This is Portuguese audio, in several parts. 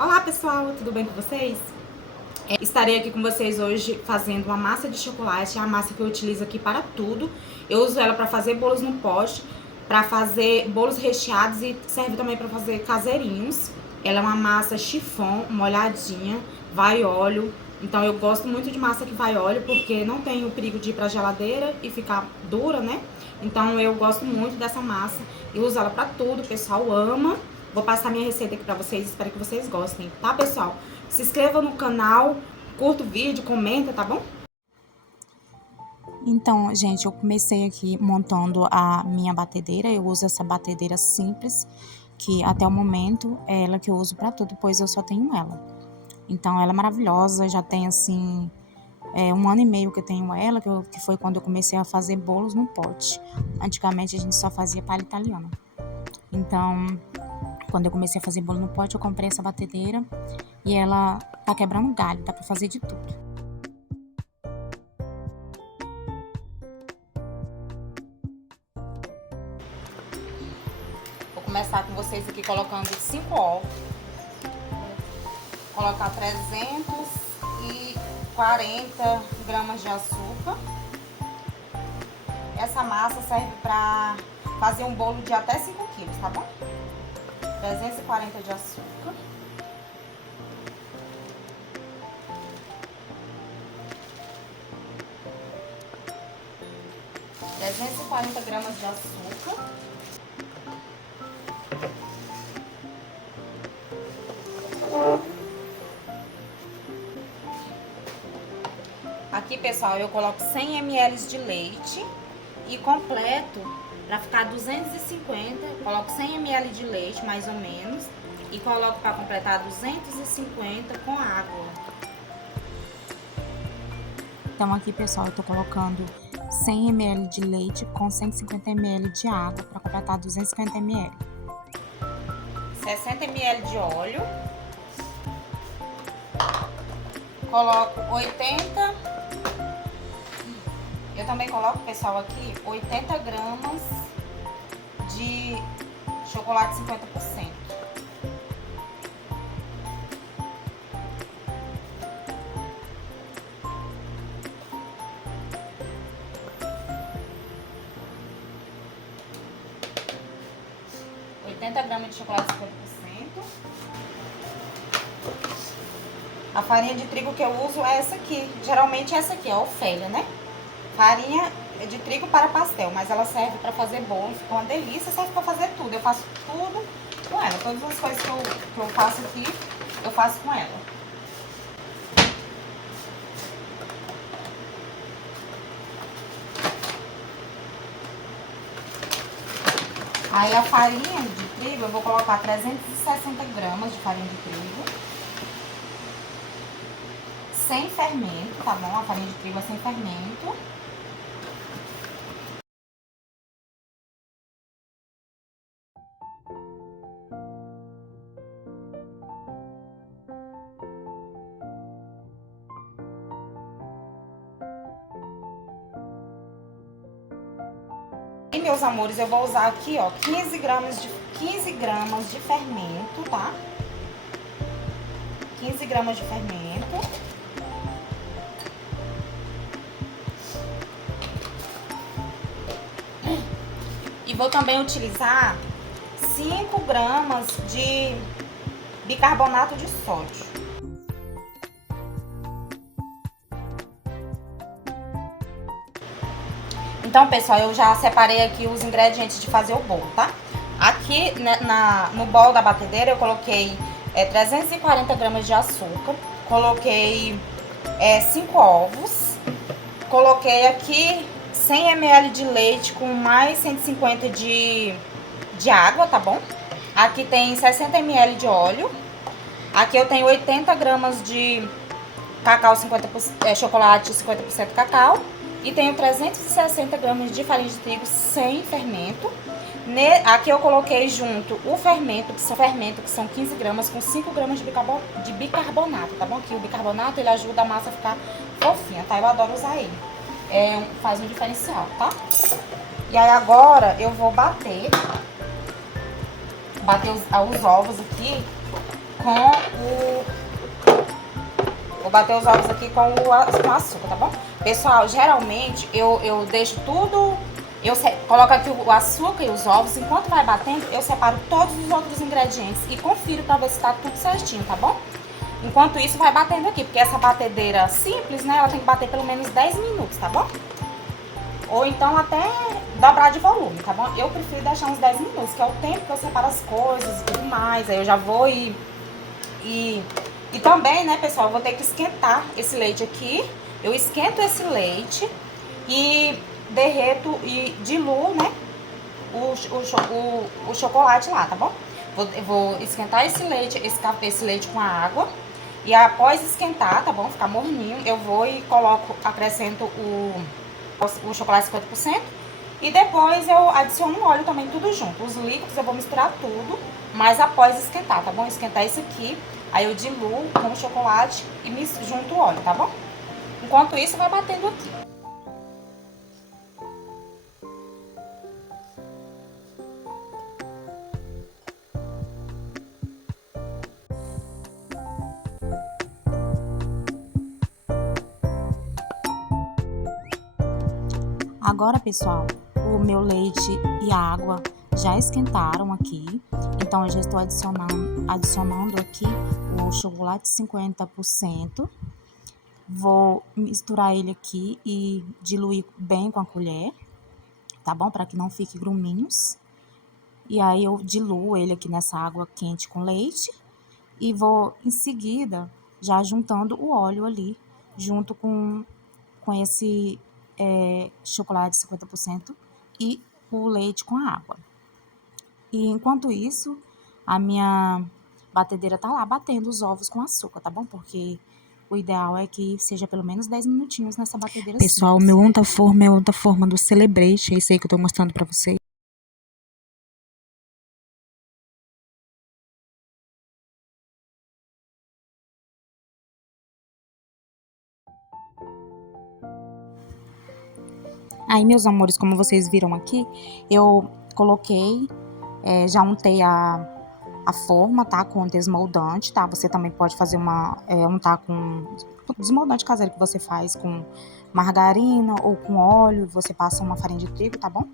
Olá pessoal, tudo bem com vocês? Estarei aqui com vocês hoje fazendo uma massa de chocolate, é a massa que eu utilizo aqui para tudo. Eu uso ela para fazer bolos no pote, para fazer bolos recheados e serve também para fazer caseirinhos. Ela é uma massa chiffon, molhadinha, vai óleo. Então eu gosto muito de massa que vai óleo porque não tem o perigo de ir para geladeira e ficar dura, né? Então eu gosto muito dessa massa e uso ela para tudo, o pessoal ama. Vou passar minha receita aqui pra vocês, espero que vocês gostem, tá, pessoal? Se inscreva no canal, curta o vídeo, comenta, tá bom? Então, gente, eu comecei aqui montando a minha batedeira. Eu uso essa batedeira simples, que até o momento é ela que eu uso pra tudo, pois eu só tenho ela. Então, ela é maravilhosa, já tem assim 1 ano e meio que eu tenho ela, que foi quando eu comecei a fazer bolos no pote. Antigamente a gente só fazia palha italiana. Então, quando eu comecei a fazer bolo no pote, eu comprei essa batedeira e ela tá quebrando galho, dá pra fazer de tudo. Vou começar com vocês aqui colocando 5 ovos. Vou colocar 340 gramas de açúcar. Essa massa serve pra fazer um bolo de até 5 quilos, tá bom? 340 de açúcar. Gramas de açúcar. Aqui, pessoal, eu coloco 100 ml de leite e completo para ficar 250. Coloco 100 ml de leite, mais ou menos, e coloco para completar 250 com água. Então aqui, pessoal, eu tô colocando 100 ml de leite com 150 ml de água para completar 250 ml. 60 ml de óleo. Coloco 80. Eu também coloco, pessoal, aqui 80 gramas de chocolate 50%. Gramas de chocolate 50%. A farinha de trigo que eu uso é essa aqui. Geralmente é essa aqui, ó, Ofélia, né? Farinha de trigo para pastel, mas ela serve para fazer bolo, fica uma delícia, serve para fazer tudo. Eu faço tudo com ela. Todas as coisas que eu faço aqui, eu faço com ela. Aí a farinha de trigo, eu vou colocar 360 gramas de farinha de trigo. Sem fermento, tá bom? A farinha de trigo é sem fermento. E, meus amores, eu vou usar aqui, ó, 15 gramas de fermento, tá? 15 gramas de fermento. E vou também utilizar 5 gramas de bicarbonato de sódio. Então, pessoal, eu já separei aqui os ingredientes de fazer o bolo, tá? Aqui, né, no bol da batedeira, eu coloquei 340 gramas de açúcar, coloquei 5 ovos, coloquei aqui 100 ml de leite com mais 150 de água, tá bom? Aqui tem 60 ml de óleo, aqui eu tenho 80 gramas de cacau, chocolate 50% cacau. E tenho 360 gramas de farinha de trigo sem fermento. Aqui eu coloquei junto o fermento, que são 15 gramas, com 5 gramas de bicarbonato, tá bom? Que o bicarbonato, ele ajuda a massa a ficar fofinha, tá? Eu adoro usar ele. Faz um diferencial, tá? E aí agora eu vou bater os ovos aqui Vou bater os ovos aqui com açúcar, tá bom? Pessoal, geralmente eu deixo tudo... Eu coloco aqui o açúcar e os ovos. Enquanto vai batendo, eu separo todos os outros ingredientes e confiro pra ver se tá tudo certinho, tá bom? Enquanto isso, vai batendo aqui, porque essa batedeira simples, né, ela tem que bater pelo menos 10 minutos, tá bom? Ou então até dobrar de volume, tá bom? Eu prefiro deixar uns 10 minutos, que é o tempo que eu separo as coisas e tudo mais. Aí eu já vou e também, né, pessoal, eu vou ter que esquentar esse leite aqui. Eu esquento esse leite e derreto e diluo, né, o chocolate lá, tá bom? Vou esquentar esse leite com a água. E após esquentar, tá bom? Ficar morninho, eu vou e acrescento o chocolate 50%. E depois eu adiciono o óleo também, tudo junto. Os líquidos eu vou misturar tudo, mas após esquentar, tá bom? Esquentar isso aqui, aí eu diluo com o chocolate e junto o óleo, tá bom? Enquanto isso, vai batendo aqui. Agora, pessoal, o meu leite e a água já esquentaram aqui. Então, eu já estou adicionando aqui o chocolate 50%. Vou misturar ele aqui e diluir bem com a colher, tá bom? Para que não fique gruminhos. E aí, eu diluo ele aqui nessa água quente com leite. E vou, em seguida, já juntando o óleo ali, junto com esse chocolate 50% e o leite com a água. E enquanto isso, a minha batedeira tá lá batendo os ovos com açúcar, tá bom? Porque o ideal é que seja pelo menos 10 minutinhos nessa batedeira. Pessoal, o meu untaforma é o untaforma do Celebrate, é esse aí que eu tô mostrando pra vocês. Aí, meus amores, como vocês viram aqui, eu coloquei, já untei a forma, tá? Com desmoldante, tá? Você também pode fazer untar com desmoldante caseiro que você faz com margarina ou com óleo, você passa uma farinha de trigo, tá bom?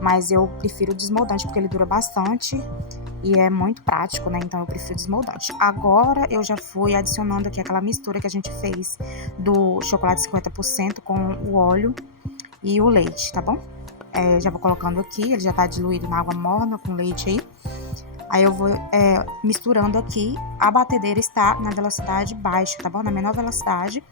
Mas eu prefiro desmoldante porque ele dura bastante e é muito prático, né? Então eu prefiro desmoldante. Agora eu já fui adicionando aqui aquela mistura que a gente fez do chocolate 50% com o óleo e o leite, tá bom? Já vou colocando aqui, ele já tá diluído na água morna com leite aí. Aí eu vou misturando aqui, a batedeira está na velocidade baixa, tá bom? Na menor velocidade.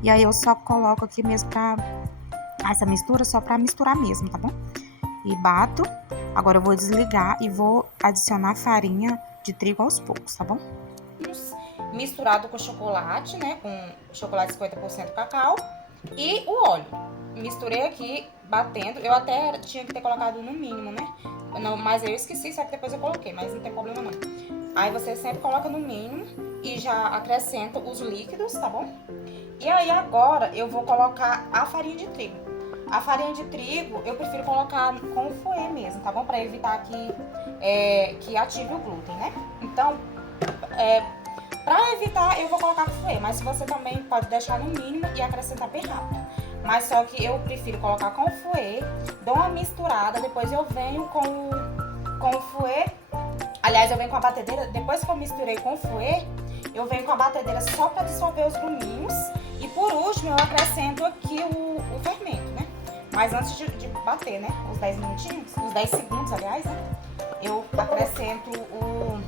E aí eu só coloco aqui mesmo essa mistura só pra misturar mesmo, tá bom? E bato. Agora eu vou desligar e vou adicionar farinha de trigo aos poucos, tá bom? Misturado com chocolate, né? Com chocolate 50% cacau e o óleo. Misturei aqui, batendo. Eu até tinha que ter colocado no mínimo, né? Não, mas eu esqueci, só que depois eu coloquei, mas não tem problema não. Aí você sempre coloca no mínimo e já acrescenta os líquidos, tá bom? E aí agora eu vou colocar a farinha de trigo. A farinha de trigo eu prefiro colocar com o fouet mesmo, tá bom? Pra evitar que ative o glúten, né? Então, pra evitar eu vou colocar com fouet, mas você também pode deixar no mínimo e acrescentar bem rápido. Mas só que eu prefiro colocar com o fouet, dou uma misturada, depois eu venho com o fouet. Aliás, eu venho com a batedeira, depois que eu misturei com o fouet, eu venho com a batedeira só para dissolver os gruminhos. E por último, eu acrescento aqui o fermento, né? Mas antes de bater, né? Os 10 minutinhos, os 10 segundos, aliás, né? Eu acrescento o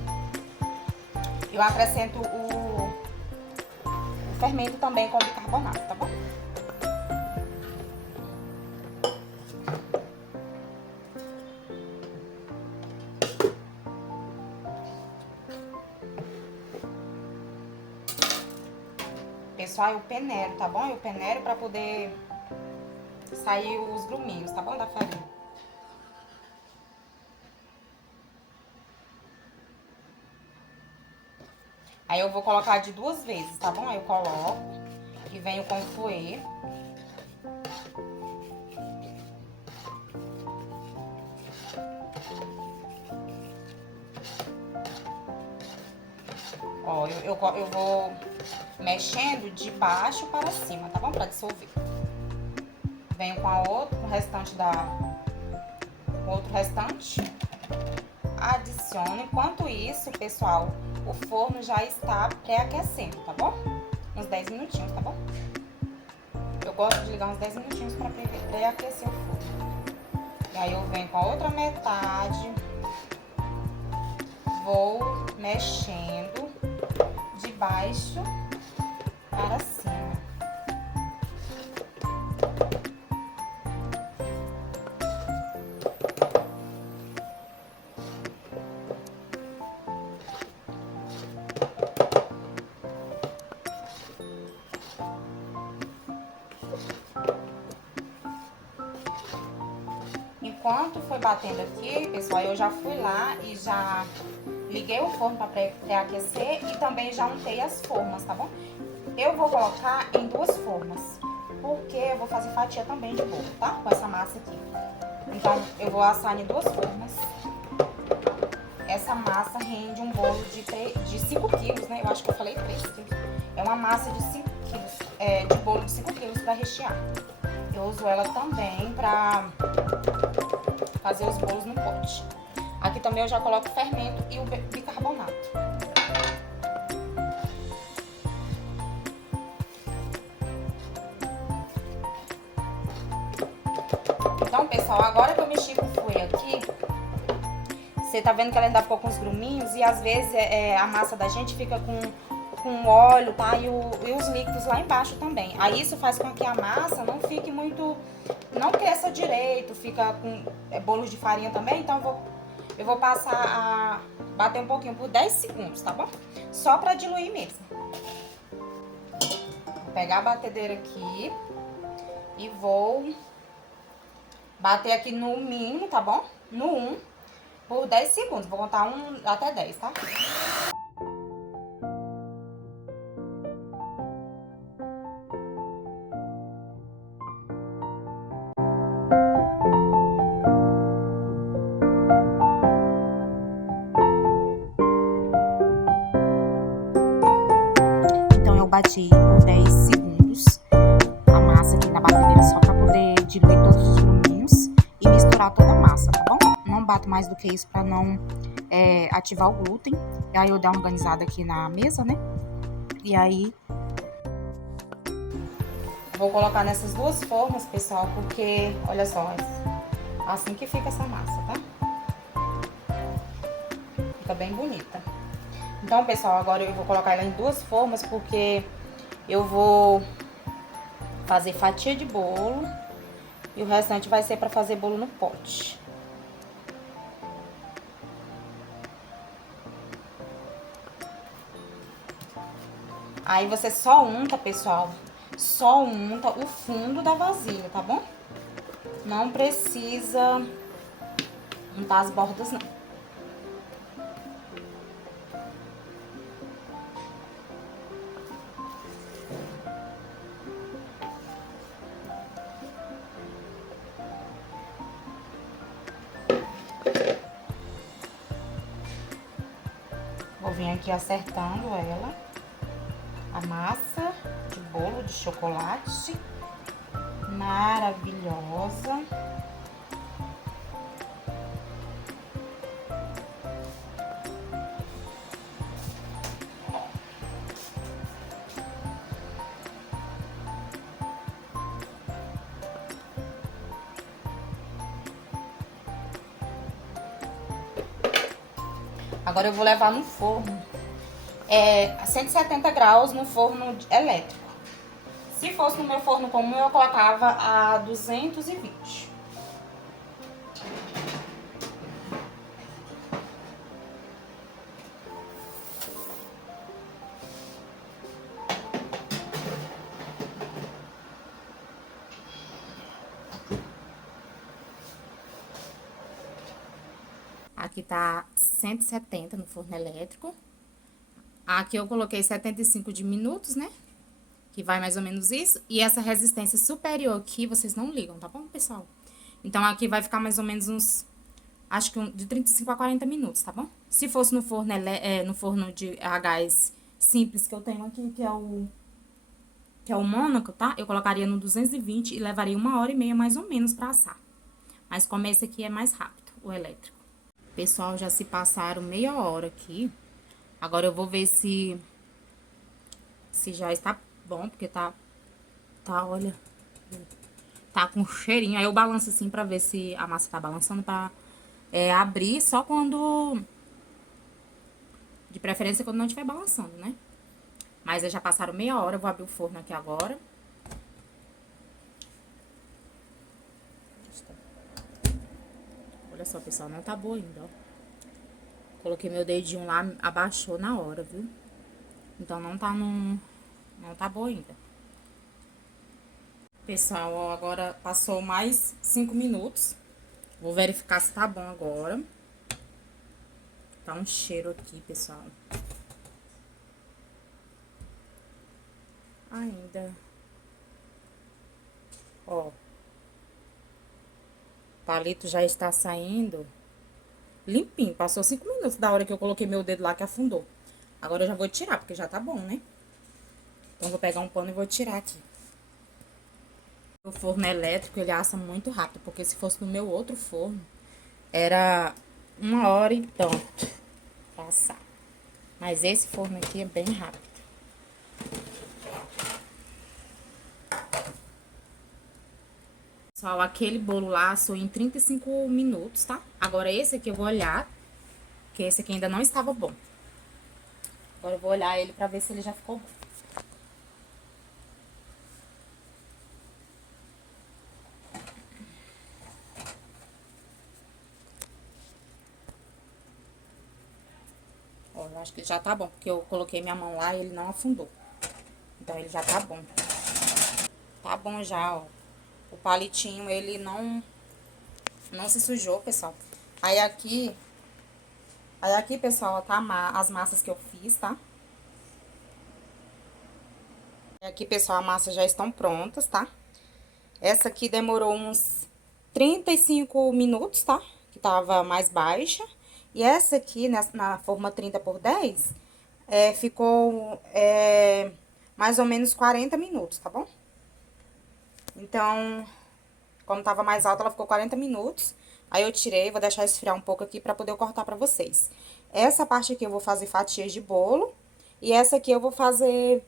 fermento também com bicarbonato, tá bom? Pessoal, eu peneiro, tá bom? Eu peneiro pra poder sair os gruminhos, tá bom? Da farinha. Aí eu vou colocar de 2 vezes, tá bom? Aí eu coloco e venho com o fouet. Ó, ó, eu vou mexendo de baixo para cima, tá bom? Pra dissolver. Venho com o restante o outro restante. Adiciono. Enquanto isso, pessoal, o forno já está pré-aquecendo, tá bom? Uns 10 minutinhos, tá bom? Eu gosto de ligar uns 10 minutinhos para pré-aquecer o forno. E aí eu venho com a outra metade, vou mexendo de baixo para cima. Enquanto foi batendo aqui, pessoal, eu já fui lá e já liguei o forno para pré-aquecer e também já untei as formas, tá bom? Eu vou colocar em 2 formas, porque eu vou fazer fatia também de bolo, tá? Com essa massa aqui. Então, eu vou assar em 2 formas. Essa massa rende um bolo de 5 quilos, né? Eu acho que eu falei 3 quilos. É uma massa de 5 quilos, de bolo de 5 quilos para rechear. Eu uso ela também para fazer os bolos no pote. Aqui também eu já coloco o fermento e o bicarbonato. Então, pessoal, agora que eu mexi com o fouet aqui, você tá vendo que ela ainda ficou com os gruminhos e às vezes a massa da gente fica com óleo, tá? E os líquidos lá embaixo também. Aí isso faz com que a massa não fique muito, não cresça direito, fica com bolos de farinha também. Então eu vou passar a bater um pouquinho por 10 segundos, tá bom? Só pra diluir mesmo. Vou pegar a batedeira aqui e vou bater aqui no mínimo, tá bom? No 1 por 10 segundos. Vou contar 1 até 10, tá? Então eu bati por 10 segundos a massa aqui na batedeira só para poder diluir todos os gruminhos e misturar toda a massa, tá bom? Não bato mais do que isso para não ativar o glúten. E aí eu dou uma organizada aqui na mesa, né? E aí vou colocar nessas 2 formas, pessoal, porque olha só, assim que fica essa massa, tá? Fica bem bonita. Então, pessoal, agora eu vou colocar ela em 2 formas, porque eu vou fazer fatia de bolo e o restante vai ser para fazer bolo no pote. Aí você só unta, pessoal, só unta o fundo da vasilha, tá bom? Não precisa untar as bordas, não. Vou vir aqui acertando ela, a massa de bolo de chocolate, maravilhosa. Agora eu vou levar no forno, a 170 graus no forno elétrico. Se fosse no meu forno comum, eu colocava a 220. Aqui tá 170 no forno elétrico. Aqui eu coloquei 75 de minutos, né? Que vai mais ou menos isso. E essa resistência superior aqui, vocês não ligam, tá bom, pessoal? Então, aqui vai ficar mais ou menos uns, acho que de 35 a 40 minutos, tá bom? Se fosse no forno, no forno a gás simples que eu tenho aqui, que é o Mônaco, tá? Eu colocaria no 220 e levaria 1h30 mais ou menos pra assar. Mas como esse aqui é mais rápido, o elétrico. Pessoal, já se passaram meia hora aqui. Agora eu vou ver se já está bom, porque olha, tá com cheirinho. Aí eu balanço assim pra ver se a massa tá balançando pra abrir só quando... De preferência quando não estiver balançando, né? Mas já passaram meia hora, eu vou abrir o forno aqui agora. Olha só, pessoal, não tá boa ainda, ó. Coloquei meu dedinho lá, abaixou na hora, viu? Então não tá boa ainda. Pessoal, ó, agora passou mais 5 minutos. Vou verificar se tá bom agora. Tá um cheiro aqui, pessoal. Ainda. Ó. O palito já está saindo limpinho. Passou 5 minutos da hora que eu coloquei meu dedo lá que afundou. Agora eu já vou tirar, porque já tá bom, né? Então, vou pegar um pano e vou tirar aqui. O forno elétrico, ele assa muito rápido, porque se fosse no meu outro forno, era 1h e tanto pra assar. Mas esse forno aqui é bem rápido. Pessoal, aquele bolo lá assou em 35 minutos, tá? Agora esse aqui eu vou olhar, que esse aqui ainda não estava bom. Agora eu vou olhar ele pra ver se ele já ficou bom. Ó, eu acho que ele já tá bom, porque eu coloquei minha mão lá e ele não afundou. Então, ele já tá bom. Tá bom já, ó. O palitinho, ele não se sujou, pessoal. Aí aqui, pessoal, ó, tá as massas que eu fiz, tá? E aqui, pessoal, as massas já estão prontas, tá? Essa aqui demorou uns 35 minutos, tá? Que tava mais baixa. E essa aqui, na forma 30x10, ficou mais ou menos 40 minutos, tá bom? Então, como tava mais alta, ela ficou 40 minutos. Aí eu tirei, vou deixar esfriar um pouco aqui pra poder eu cortar pra vocês. Essa parte aqui eu vou fazer fatias de bolo. E essa aqui eu vou fazer...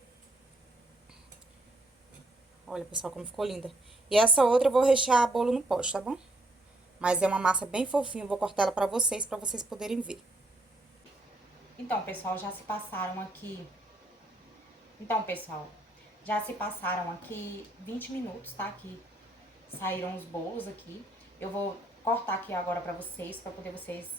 Olha, pessoal, como ficou linda. E essa outra eu vou rechear bolo no pote, tá bom? Mas é uma massa bem fofinha, eu vou cortar ela pra vocês poderem ver. Então, pessoal, já se passaram aqui... Então, pessoal, já se passaram aqui 20 minutos, tá? Que saíram os bolos aqui. Eu vou cortar aqui agora pra vocês poder vocês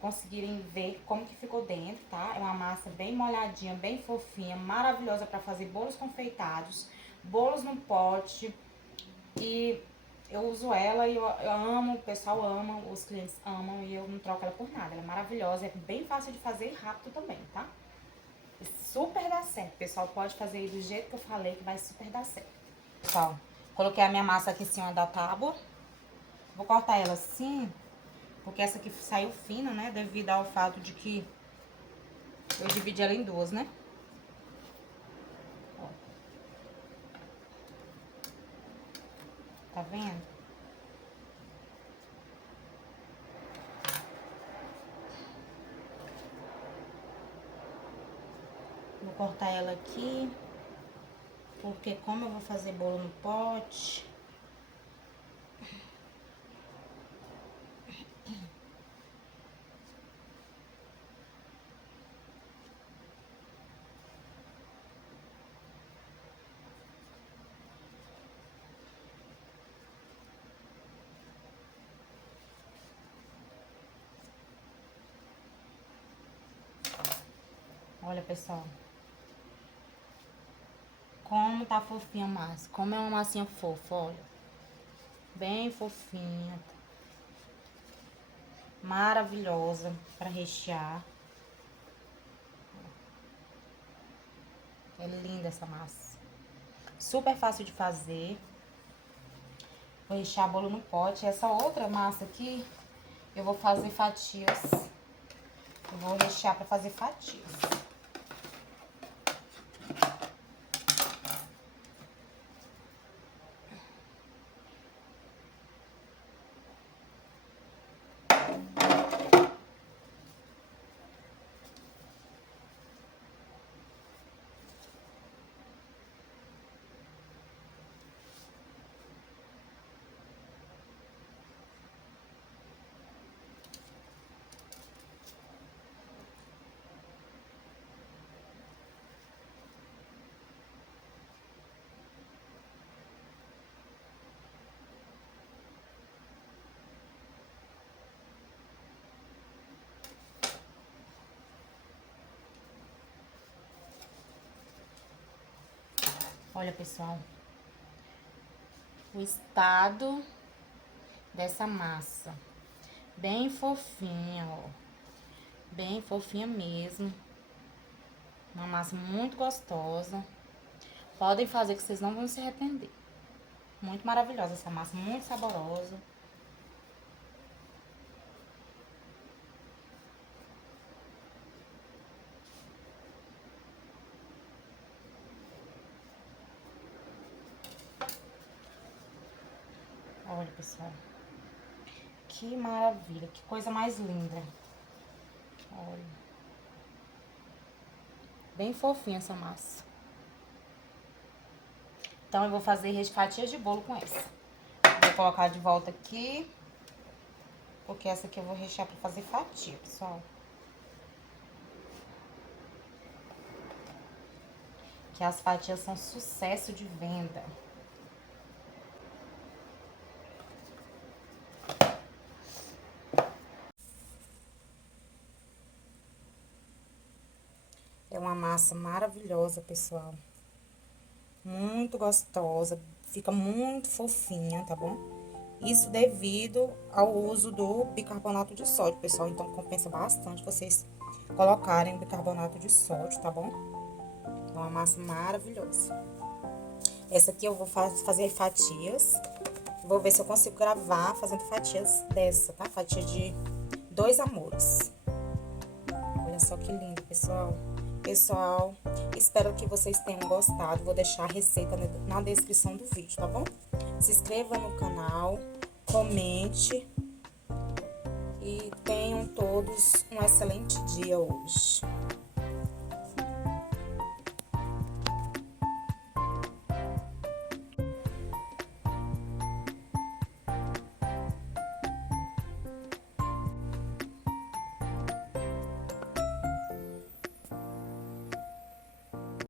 conseguirem ver como que ficou dentro, tá? É uma massa bem molhadinha, bem fofinha, maravilhosa pra fazer bolos confeitados, bolos no pote. E eu uso ela e eu amo, o pessoal ama, os clientes amam e eu não troco ela por nada. Ela é maravilhosa, é bem fácil de fazer e rápido também, tá? E super dá certo, o pessoal pode fazer aí do jeito que eu falei que vai super dar certo. Pessoal, coloquei a minha massa aqui em cima da tábua. Vou cortar ela assim, porque essa aqui saiu fina, né? Devido ao fato de que eu dividi ela em duas, né? Ó. Tá vendo? Vou cortar ela aqui, porque como eu vou fazer bolo no pote... Olha, pessoal, como tá fofinha a massa, como é uma massinha fofa, olha. Bem fofinha, maravilhosa pra rechear. É linda essa massa. Super fácil de fazer. Vou rechear bolo no pote. Essa outra massa aqui, eu vou fazer fatias. Eu vou rechear pra fazer fatias. Olha, pessoal, o estado dessa massa. Bem fofinha, ó. Bem fofinha mesmo. Uma massa muito gostosa. Podem fazer que vocês não vão se arrepender. Muito maravilhosa essa massa, muito saborosa. Olha, pessoal. Que maravilha, que coisa mais linda. Olha. Bem fofinha essa massa. Então, eu vou fazer fatias de bolo com essa. Vou colocar de volta aqui. Porque essa aqui eu vou rechear pra fazer fatia, pessoal. Que as fatias são sucesso de venda. É uma massa maravilhosa, pessoal. Muito gostosa, fica muito fofinha, tá bom? Isso devido ao uso do bicarbonato de sódio, pessoal. Então, compensa bastante vocês colocarem bicarbonato de sódio, tá bom? É uma massa maravilhosa. Essa aqui eu vou fazer fatias. Vou ver se eu consigo gravar fazendo fatias dessa, tá? Fatia de 2 amores. Olha só que lindo, pessoal. Pessoal, espero que vocês tenham gostado. Vou deixar a receita na descrição do vídeo, tá bom? Se inscreva no canal, comente e tenham todos um excelente dia hoje.